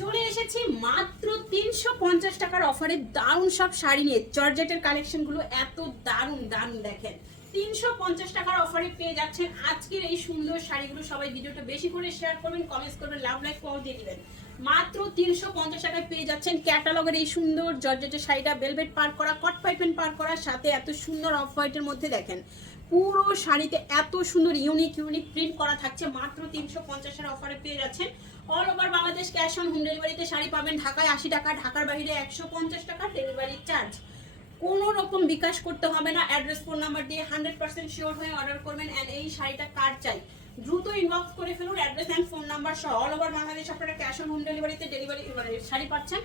চলে এসেছি মাত্র 350 টাকার অফারে দারুণ সব শাড়ি নিয়ে। জর্জেটের কালেকশনগুলো এত দারুণ দারুণ দেখেন। 350 টাকার অফারে পেয়ে যাচ্ছেন আজকের এই সুন্দর শাড়িগুলো। সবাই ভিডিওটা বেশি করে শেয়ার করবেন, কমেন্টস করবেন, লাভ লাইক পাওয়া দিয়ে দিবেন। মাত্র 350 টাকায় পেয়ে যাচ্ছেন ক্যাটালগের এই সুন্দর জর্জেটের শাড়িটা, ভেলভেট পার করা, কট পাইপেন পার করার সাথে এত সুন্দর অফ হোয়াইটের মধ্যে দেখেন পুরো শাড়িতে এত সুন্দর ইউনিক প্রিন্ট করা থাকছে। মাত্র 350 এর অফারে পেয়ে যাচ্ছেন। All over Bangladesh cash on home ডেলিভারিতে শাড়ি পাবেন। ঢাকায় 80 টাকা, ঢাকার বাইরে 150 টাকা ডেলিভারি চার্জ। কোনো রকম বিকাশ করতে হবে না। অ্যাড্রেস ফোন নাম্বার দিয়ে 100% শিওর হয়ে অর্ডার করবেন। অ্যান্ড এই শাড়িটা কার চাই দ্রুত ইনবক্স করে ফেলুন, অ্যাড্রেস অ্যান্ড ফোন নাম্বার সহ। অল ওভার বাংলাদেশ আপনারা ক্যাশ অন হোম ডেলিভারিতে শাড়ি পাচ্ছেন।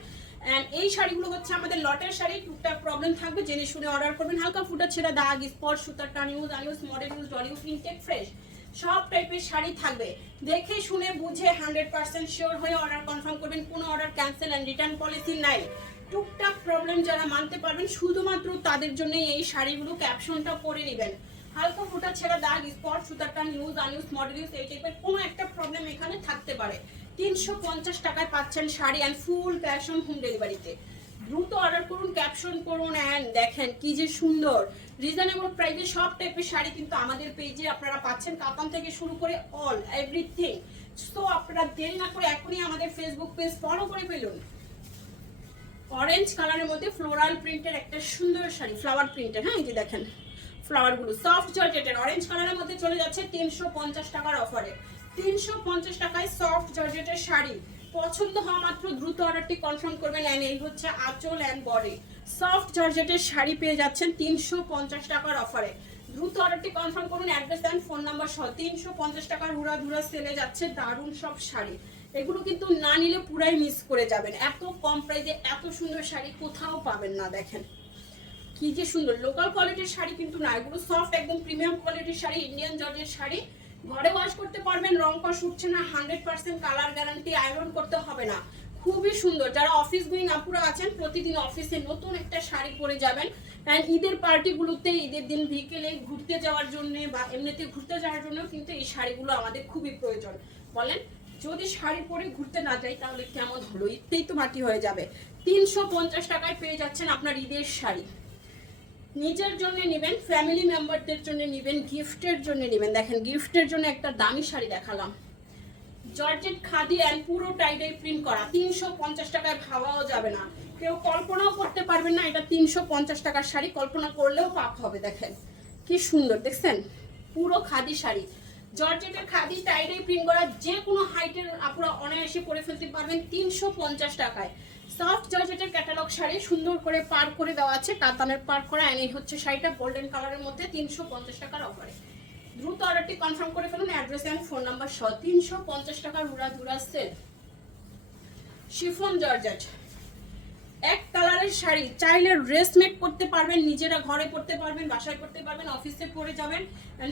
অ্যান্ড এই শাড়িগুলো হচ্ছে আমাদের লটের শাড়ি। টুকটাক প্রবলেম থাকবে, জেনে শুনে অর্ডার করবেন। হালকা ফুটা ছেঁড়া, দাগ, স্পট, সুতার টান use, unuse, model use, doll use, intact fresh সব টাইপের শাড়ি থাকবে। দেখে শুনে বুঝে 100% শিওর হয়ে অর্ডার কনফার্ম করবেন। কোনো order cancel and return policy নাই। টুকটাক প্রবলেম যারা মানতে পারবেন শুধুমাত্র তাদের জন্য এই শাড়িগুলো। ক্যাপশনটা পরে নেবেন। হালকা ফুটা ছেঁড়া, দাগ, স্পট, সুতার টান ইউজ, আনইউজ, মডেল ইউজ এই টাইপের কোনো একটা প্রবলেম এখানে থাকতে পারে। 350 টাকায় পাচ্ছেন sari and full cash on home ডেলিভারিতে। দ্রুত অর্ডার করুন, ক্যাপশন করুন। অ্যান্ড দেখেন কি যে সুন্দর রিজনেবল প্রাইসে সব টাইপের শাড়ি কিন্তু আমাদের পেজে আপনারা পাচ্ছেন, কাতান থেকে শুরু করে অল এভরিথিং। তো আপনারা দেরি না করে এখনই আমাদের ফেসবুক পেজ ফলো করে ফেলুন। অরেঞ্জ কালারের মধ্যে ফ্লোরাল প্রিন্টের একটা সুন্দর শাড়ি, ফ্লাওয়ার প্রিন্টের। হ্যাঁ, এই যে দেখেন ফ্লাওয়ারগুলো সফট জর্জেটের অরেঞ্জ কালারের মধ্যে চলে যাচ্ছে 350 টাকার অফারে। 350 টাকায় সফট জর্জেটের শাড়ি। পছন্দ হওয়া মাত্র দ্রুত অর্ডারটি কনফার্ম করবেন। অ্যান্ড এই হচ্ছে আঁচল অ্যান্ড বডি। সফট জর্জেটের শাড়ি পেয়ে যাচ্ছেন 350 টাকার অফারে। দ্রুত অর্ডারটি কনফার্ম করুন, অ্যাড্রেস অ্যান্ড ফোন নাম্বার সহ। 350 টাকার হুড়া সেলে যাচ্ছে দারুণ সব শাড়ি। এগুলো কিন্তু না নিলে পুরাই মিস করে যাবেন। এত কম প্রাইসে এত সুন্দর শাড়ি কোথাও পাবেন না। দেখেন কি যে সুন্দর লোকাল কোয়ালিটির শাড়ি কিন্তু না, এগুলো সফট একদম প্রিমিয়াম কোয়ালিটির শাড়ি, ইন্ডিয়ান জর্জের শাড়ি। ঘরে ওয়াশ করতে পারবেন, রং কষ উঠছে না, 100% কালার গ্যারান্টি, আয়রন করতে হবে না। খুবই সুন্দর। যারা অফিস গোয়িং আপুরা আছেন, প্রতিদিন অফিসে নতুন একটা শাড়ি পরে যাবেন। অ্যান্ড ঈদের পার্টিগুলোতে, ঈদের দিন বিকেলে ঘুরতে যাওয়ার জন্য বা এমনিতে ঘুরতে যাওয়ার জন্য কিন্তু এই শাড়িগুলো আমাদের খুবই প্রয়োজন। বলেন, যদি শাড়ি পরে ঘুরতে না যাই তাহলে কেমন হলো? ঈদতেই তো মাটি হয়ে যাবে। 350 টাকায় পেয়ে যাচ্ছেন আপনার ঈদের শাড়ি। নিজের জন্য নেবেন, ফ্যামিলি মেম্বারদের জন্য নেবেন, গিফটের জন্য নেবেন। দেখেন গিফটের জন্য একটা দামি শাড়ি দেখালাম, জর্জেট খাদি অ্যান্ড পুরো টাইডাই প্রিন্ট করা। 350 টাকায় ভাবাও যাবে না, কেউ কল্পনাও করতে পারবেন না এটা 350 টাকার শাড়ি। কল্পনা করলেও পাপ হবে। দেখেন কি সুন্দর, দেখছেন পুরো খাদি শাড়ি, জর্জেটের খাদি টাইডাই প্রিন্ট করা। যে কোনো হাইটের আপুরা অনায়াসে পরে ফেলতে পারবেন 350 টাকায়। সফট জর্জেটের ক্যাটালগ শাড়ি সুন্দর করে পার করে দেওয়া আছে, কাতানের পার করা। এই হচ্ছে শাড়িটা গোল্ডেন কালারের মধ্যে 350 টাকার অফারে। দ্রুত অর্ডারটি কনফার্ম করে ফেলুন, অ্যাড্রেস এন্ড ফোন নাম্বার সহ। 350 টাকার হুড়া সেট শিফন জর্জেট এক কালারের শাড়ি। চাইলে ড্রেস মেক করতে পারবেন, নিজেরা ঘরে পড়তে পারবেন, বাসায় পড়তে পারবেন, অফিসে পরে যাবেন।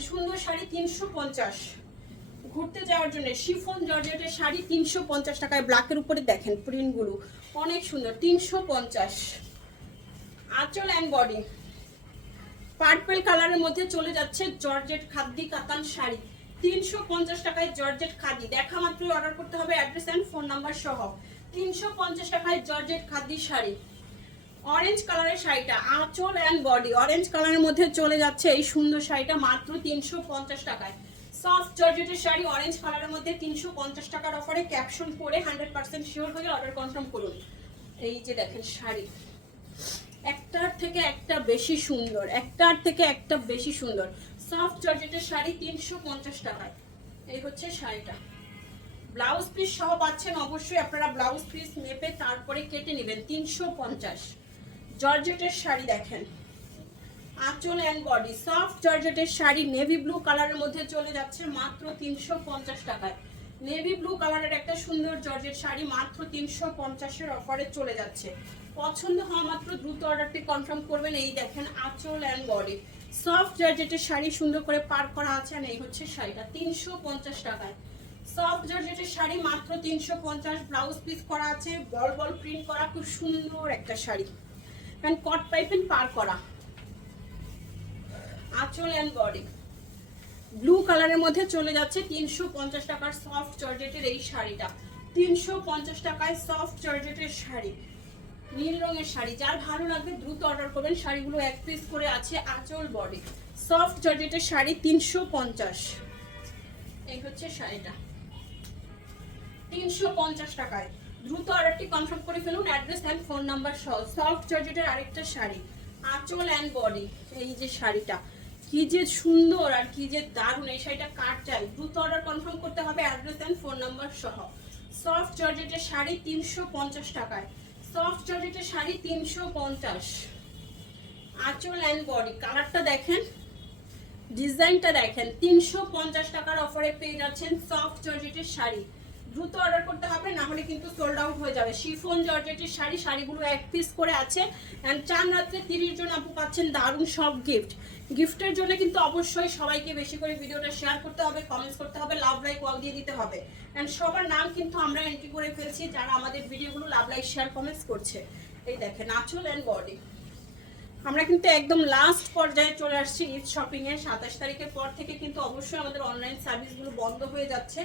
সুন্দর শাড়ি 350। ঘুরতে যাওয়ার জন্য শিফন জর্জেটের শাড়ি 350 টাকায়। ব্ল্যাকের উপরে দেখেন প্রিন্টগুলো অনেক সুন্দর। 350। আঁচল অ্যান্ড বডি পার্পল কালারের মধ্যে চলে যাচ্ছে জর্জেট খাদি কাতান শাড়ি। 350 টাকায় জর্জেট খাদি। দেখা মাত্রই অর্ডার করতে হবে, অ্যাড্রেস অ্যান্ড ফোন নাম্বার সহ। 350 টাকায় জর্জেট খাদি শাড়ি। অরেঞ্জ কালারের শাড়িটা, আঁচল অ্যান্ড বডি অরেঞ্জ কালারের মধ্যে চলে যাচ্ছে এই সুন্দর শাড়িটা মাত্র 350 টাকায়। সফট জর্জেটের শাড়ি অরেঞ্জ কালারের মধ্যে 350 টাকার অফারে। ক্যাপশন করে 100% শিওর হয়ে অর্ডার কনফার্ম করুন। এই যে দেখেন শাড়ি একটার থেকে একটা বেশি সুন্দর, একটার থেকে একটা বেশি সুন্দর। সফট জর্জেটের শাড়ি 350 টাকায়। এই হচ্ছে শাড়িটা। ব্লাউজ পিস সহ পাচ্ছেন। অবশ্যই আপনারা ব্লাউজ পিস মেপে তারপরে কেটে নেবেন। 350 জর্জেটের শাড়ি। দেখেন আঁচল অ্যান্ড বডি সফট জর্জেটের শাড়ি নেভি ব্লু কালারের মধ্যে চলে যাচ্ছে মাত্র 350 টাকায়। নেভি ব্লু কালারের একটা সুন্দর জর্জেট শাড়ি মাত্র 350-এর অফারে চলে যাচ্ছে। পছন্দ হওয়া মাত্র দ্রুত অর্ডারটি কনফার্ম করবেন। এই দেখেন আঁচল অ্যান্ড বডি সফট জর্জেটের শাড়ি সুন্দর করে পার করা আছে। আর এই হচ্ছে শাড়িটা 350 টাকায়। সফট জর্জেটের শাড়ি মাত্র 350। ব্লাউজ পিস করা আছে, বল বল প্রিন্ট করা, খুব সুন্দর একটা শাড়ি। অ্যান্ড কট পাইপেন পার করা। আঁচল অ্যান্ড বডি ব্লু কালারের মধ্যে চলে যাচ্ছে 350 টাকার সফট জর্জেটের এই শাড়িটা। 350 টাকায় সফট জর্জেটের শাড়ি, নীল রঙের শাড়ি। যার ভালো লাগবে দ্রুত অর্ডার করবেন। শাড়িগুলো এক পিস করে আছে, আঁচল বডি। সফট জর্জেটের শাড়ি 350। এই হচ্ছে শাড়িটা 350 টাকায়। দ্রুত অর্ডারটি কনফার্ম করে ফেলুন, অ্যাড্রেস এন্ড ফোন নাম্বার সহ। সফট জর্জেটের আরেকটা শাড়ি, আঁচল এন্ড বডি। এই যে শাড়িটা কি যে সুন্দর আর কি যে দারুণ, এই শাড়িটা কার চাই দ্রুত অর্ডার কনফার্ম করতে হবে, অ্যাড্রেস এন্ড ফোন নাম্বার সহ। সফট জর্জেটের শাড়ি 350 টাকায়। সফট জর্জেটের শাড়ি 350, আঁচল এন্ড বডি। কালারটা দেখেন, ডিজাইনটা দেখেন। 350 টাকার অফারে পেয়ে যাচ্ছেন সফট জর্জেটের শাড়ি। দ্রুত অর্ডার করতে হবে, না হলে কিন্তু সোল্ড আউট হয়ে যাবে। শিফন জর্জেটের শাড়ি, শাড়িগুলো এক পিস করে আছে। এন্ড 4 রাত্রে 30 জন আপু পাচ্ছেন দারুণ সব গিফট। গিফটের জন্য কিন্তু অবশ্যই সবাইকে বেশি করে ভিডিওটা শেয়ার করতে হবে, কমেন্টস করতে হবে, লাভ লাইক ওয়াল দিয়ে দিতে হবে। এন্ড সবার নাম কিন্তু আমরা এন্ট্রি করে ফেলছি যারা আমাদের ভিডিওগুলো লাভ লাইক শেয়ার কমেন্টস করছে। এই দেখেন আঁচল এন্ড বডি। আমরা কিন্তু একদম লাস্ট পর্যায়ে চলে আসছি ঈদ শপিং এর। 27 তারিখের পর থেকে কিন্তু অবশ্যই আমাদের অনলাইন সার্ভিসগুলো বন্ধ হয়ে যাচ্ছে।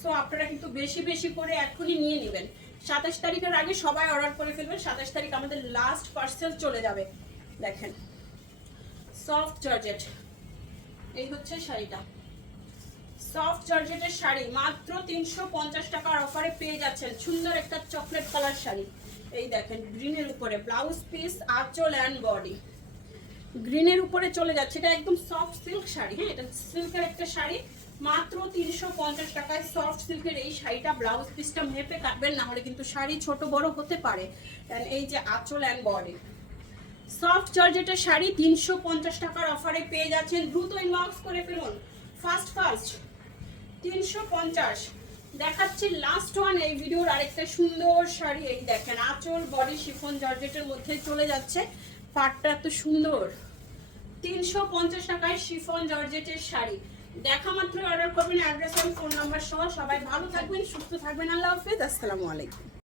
সো আপনারা কিন্তু বেশি বেশি করে এখনই নিয়ে নেবেন। 27 তারিখের আগে সবাই অর্ডার করে ফেলবেন। 27 তারিখ আমাদের লাস্ট পার্সেল চলে যাবে। দেখেন সফট জর্জেট, এই হচ্ছে শাড়িটা। সফট জর্জেটের শাড়ি মাত্র 350 টাকার অফারে পেয়ে যাচ্ছেন। সুন্দর একটা চকলেট কালার শাড়ি। এই দেখেন গ্রিনের উপরে ব্লাউজ পিস, আঁচল এন্ড বডি। গ্রিনের উপরে চলে যাচ্ছে, এটা একদম সফট সিল্ক শাড়ি। হ্যাঁ, এটা সিল্কের একটা শাড়ি, মাত্র 350 টাকায় সফট সিল্কের এই শাড়িটা। ব্লাউজ পিসটা মেপে কাটবেন, না হলে কিন্তু শাড়ি ছোট বড় হতে পারে। এই যে আঁচল এন্ড বডি। সফট জর্জেটের শাড়ি 350 টাকার অফারে পেয়ে যাচ্ছেন। দ্রুত ইনবক্স করে ফেলুন, ফার্স্ট 350। দেখাচ্ছি লাস্ট ওয়ান এই ভিডিওর আরেকটা সুন্দর শাড়ি। এই দেখেন আঁচল বডি শিফন জর্জেটের মধ্যে চলে যাচ্ছে। পাটটা এত সুন্দর। 350 টাকায় শিফন জর্জেটের শাড়ি। দেখা মাত্র অর্ডার করবেন, অ্যাড্রেস আর ফোন নাম্বার সহ। সবাই ভালো থাকবেন, সুস্থ থাকবেন। আল্লাহ হাফেজ, আসসালামু আলাইকুম।